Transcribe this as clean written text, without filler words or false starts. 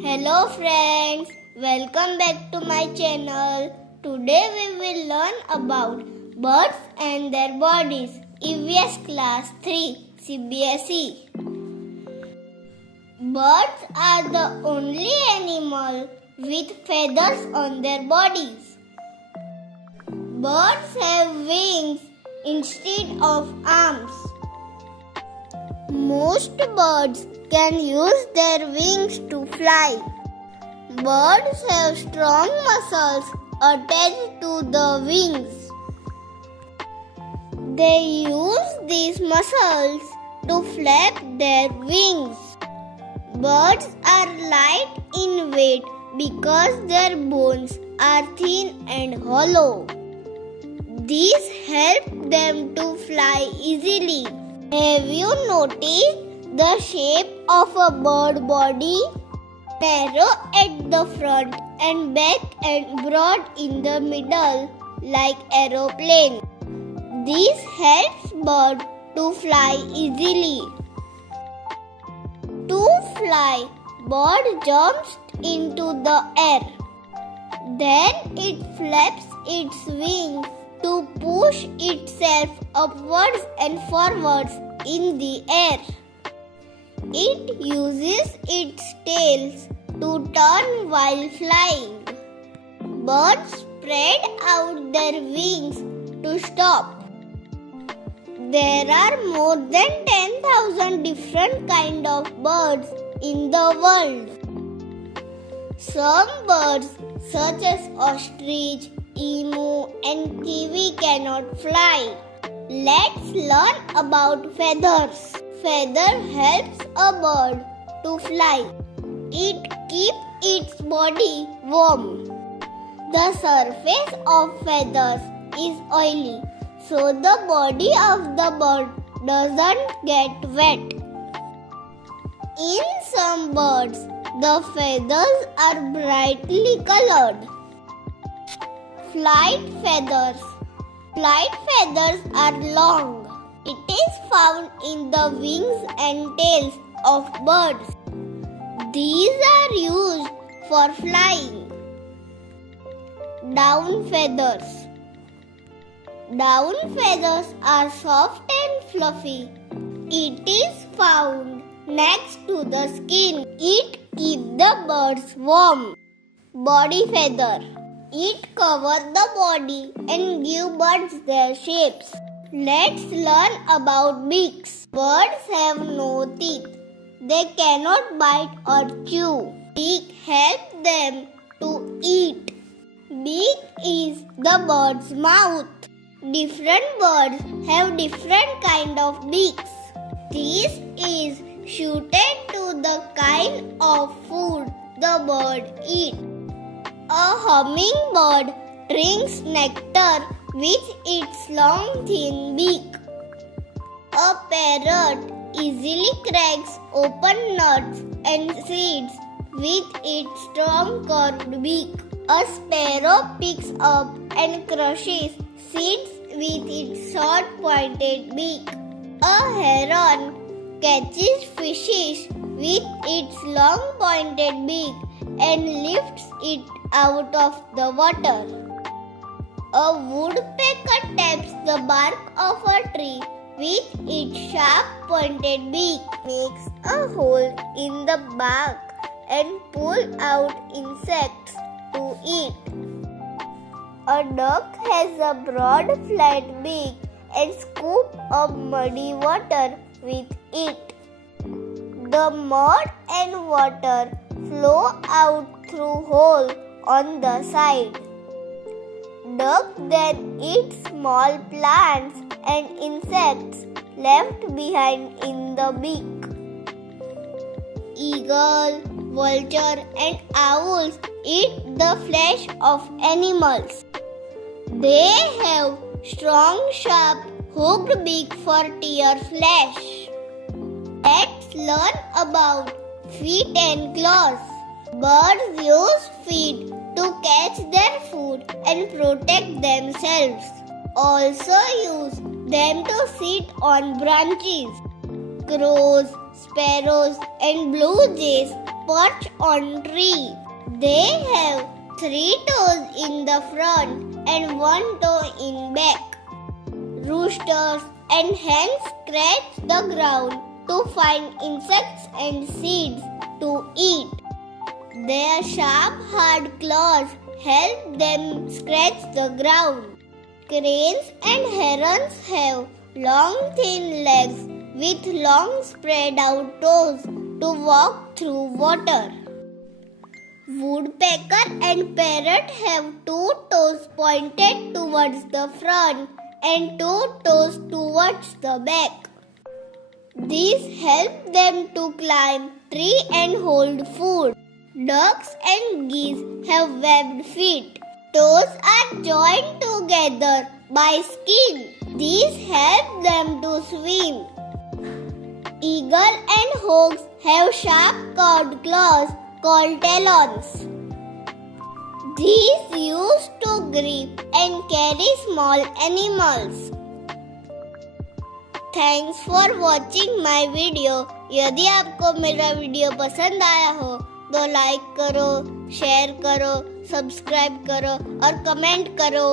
Hello friends, welcome back to my channel. Today we will learn about birds and their bodies. EVS Class 3 CBSE. Birds are the only animal with feathers on their bodies. Birds have wings instead of arms. Most birds can use their wings to fly. Birds have strong muscles attached to the wings. They use these muscles to flap their wings. Birds are light in weight because their bones are thin and hollow. These help them to fly easily. Have you noticed the shape of a bird body? Narrow at the front and back and broad in the middle like aeroplane. This helps bird to fly easily. To fly, bird jumps into the air. Then it flaps its wings to push itself upwards and forwards in the air. It uses its tails to turn while flying. Birds spread out their wings to stop. There are more than 10,000 different kinds of birds in the world. Some birds such as ostrich, emu and kiwi cannot fly. Let's learn about feathers. Feather helps a bird to fly. It keeps its body warm. The surface of feathers is oily, so the body of the bird doesn't get wet. In some birds, the feathers are brightly colored. Flight feathers. Flight feathers are long. It is found in the wings and tails of birds. These are used for flying. Down feathers. Down feathers are soft and fluffy. It is found next to the skin. It keeps the birds warm. Body feather. It covers the body and gives birds their shapes. Let's learn about beaks. Birds have no teeth. They cannot bite or chew. Beak helps them to eat. Beak is the bird's mouth. Different birds have different kind of beaks. This is suited to the kind of food the bird eats. A hummingbird drinks nectar with its long thin beak. A parrot easily cracks open nuts and seeds with its strong curved beak. A sparrow picks up and crushes seeds with its short pointed beak. A heron catches fishes with its long pointed beak and lifts it out of the water. A woodpecker taps the bark of a tree with its sharp pointed beak, makes a hole in the bark and pulls out insects to eat. A duck has a broad flat beak and scoops up muddy water with it. The mud and water flow out through holes on the side. Duck then eats small plants and insects left behind in the beak. Eagle, vulture and owls eat the flesh of animals. They have strong, sharp, hooked beak for tear flesh. Let's learn about feet and claws. Birds use feet to catch their food and protect themselves. Also use them to sit on branches. Crows, sparrows, and blue jays perch on trees. They have 3 toes in the front and 1 toe in back. Roosters and hens scratch the ground to find insects and seeds to eat. Their sharp, hard claws help them scratch the ground. Cranes and herons have long, thin legs with long, spread out toes to walk through water. Woodpecker and parrot have 2 toes pointed towards the front and 2 toes towards the back. These help them to climb trees and hold food. Ducks and geese have webbed feet. Toes are joined together by skin. These help them to swim. Eagle and hawks have sharp curved claws called talons. These used to grip and carry small animals. Thanks for watching my video. यदि आपको मेरा video पसंद आया हो तो like करो, share करो, subscribe करो और कमेंट करो.